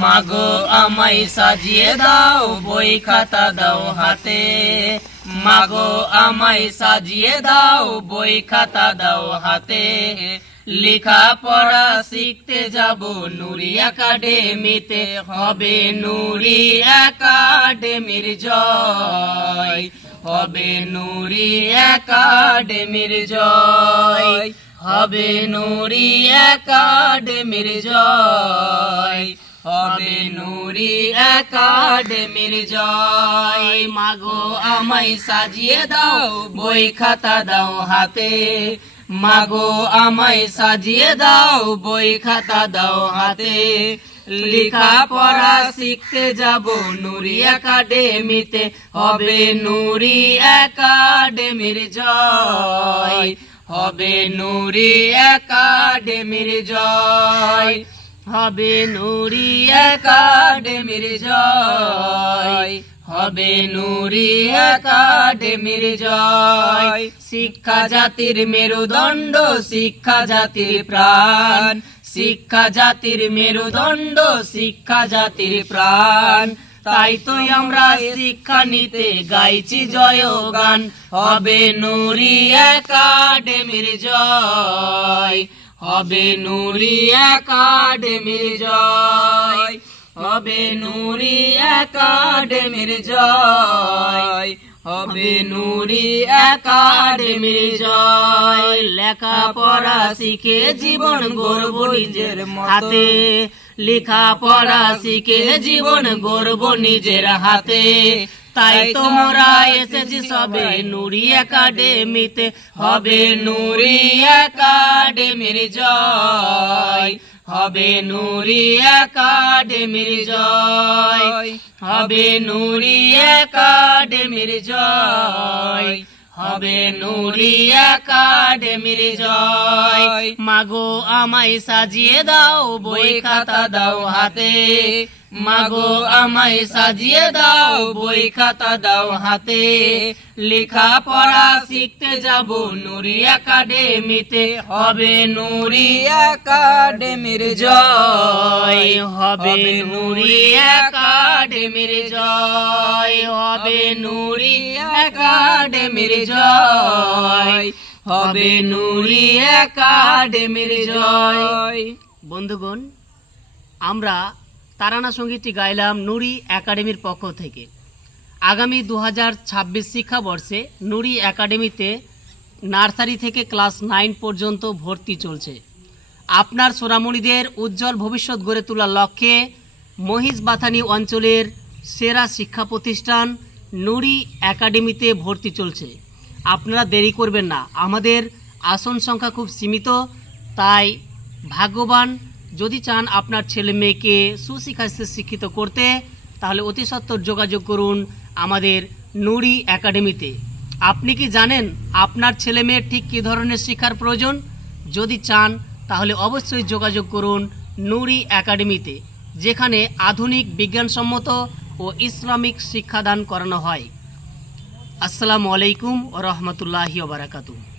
মাগো আমায় সাজিয়ে দাও বই খাতা দাও হাতে, মাগো আমায় সাজিয়ে দাও বই খাতা দাও হাতে, লেখা পড়া শিখতে যাব নুরি একাডেমিতে, হবে নুরি একাডেমির জয়, হবে নুরি একাডেমির জয়, হবে নুরি একাডেমির জয়, হবে নুরি একাডেমির জয়। মাগো আমায় সাজিয়ে দাও বই খাতা দাও হাতে, মাগো আমায় সাজিয়ে দাও বই খাতা দাও হাতে, লেখা পড়া শিখতে যাব নুরি একাডেমিতে, হবে নুরি একাডেমির জয়, হবে নুরি একাডেমির জয়, হবে নুরি একাডেমির জয়, হবে নুরি একাডেমির জয়। শিক্ষা জাতির মেরুদণ্ড, শিক্ষা জাতির প্রাণ, শিক্ষা জাতির মেরুদণ্ড, শিক্ষা জাতির প্রাণ, তাই তো আমরা শিক্ষা নিতে গাইছি জয়গান, হবে নুরি একাডেমির জয়, হবে নুরি একাডেমির জয়, হবে নুরি একাডেমির জয়, হবে নুরি একাডেমির জয়। লেখাপড়া শিখে জীবন গড়ব নিজের হাতে, লেখাপড়া শিখে জীবন গড়ব নিজের হাতে, তাই তোমরা এসেছি সবে নুরি একাডেমিতে, হবে নুরি একাডেমির জয়, হবে নুরি একাডেমির জয়, হবে নুরি একাডেমির জয়, হবে নুরি একাডেমির জয়। মাগো আমায় সাজিয়ে দাও বই খাতা দাও হাতে, মাগো আমায় সাজিয়ে দাও বই খাতা দাও হাতে, লেখা পড়া শিখতে যাব নুরি একাডেমিতে, হবে নুরি একাডেমির জয়, হবে নুরি একাডেমির জয়, হবে নুরি একাডেমির জয়, হবে নুরি একাডেমির জয়। বন্ধুগণ, আমরা তারানা সঙ্গীতটি গাইলাম নুরি একাডেমির পক্ষ থেকে। আগামী 2026 শিক্ষাবর্ষে নুরি একাডেমিতে নার্সারি থেকে ক্লাস 9 পর্যন্ত ভর্তি চলছে। আপনার সোনামণিদের উজ্জ্বল ভবিষ্যৎ গড়ে তোলার লক্ষ্যে মহিষবাথানি অঞ্চলের সেরা শিক্ষা প্রতিষ্ঠান নুরি একাডেমিতে ভর্তি চলছে। আপনারা দেরি করবেন না, আমাদের আসন সংখ্যা খুব সীমিত, তাই ভাগ্যবান যদি চান আপনার ছেলে মেয়েকে সুশিক্ষায় শিক্ষিত করতে, তাহলে অতি সত্বর যোগাযোগ করুন আমাদের নুরি একাডেমিতে। আপনি কি জানেন আপনার ছেলে মেয়ের ঠিক কী ধরনের শিক্ষার প্রয়োজন? যদি চান তাহলে অবশ্যই যোগাযোগ করুন নুরি একাডেমিতে, যেখানে আধুনিক বিজ্ঞানসম্মত ও ইসলামিক শিক্ষাদান করানো হয়। আসসালামু আলাইকুম ওয়া রাহমাতুল্লাহি ওয়া বারাকাতুহু।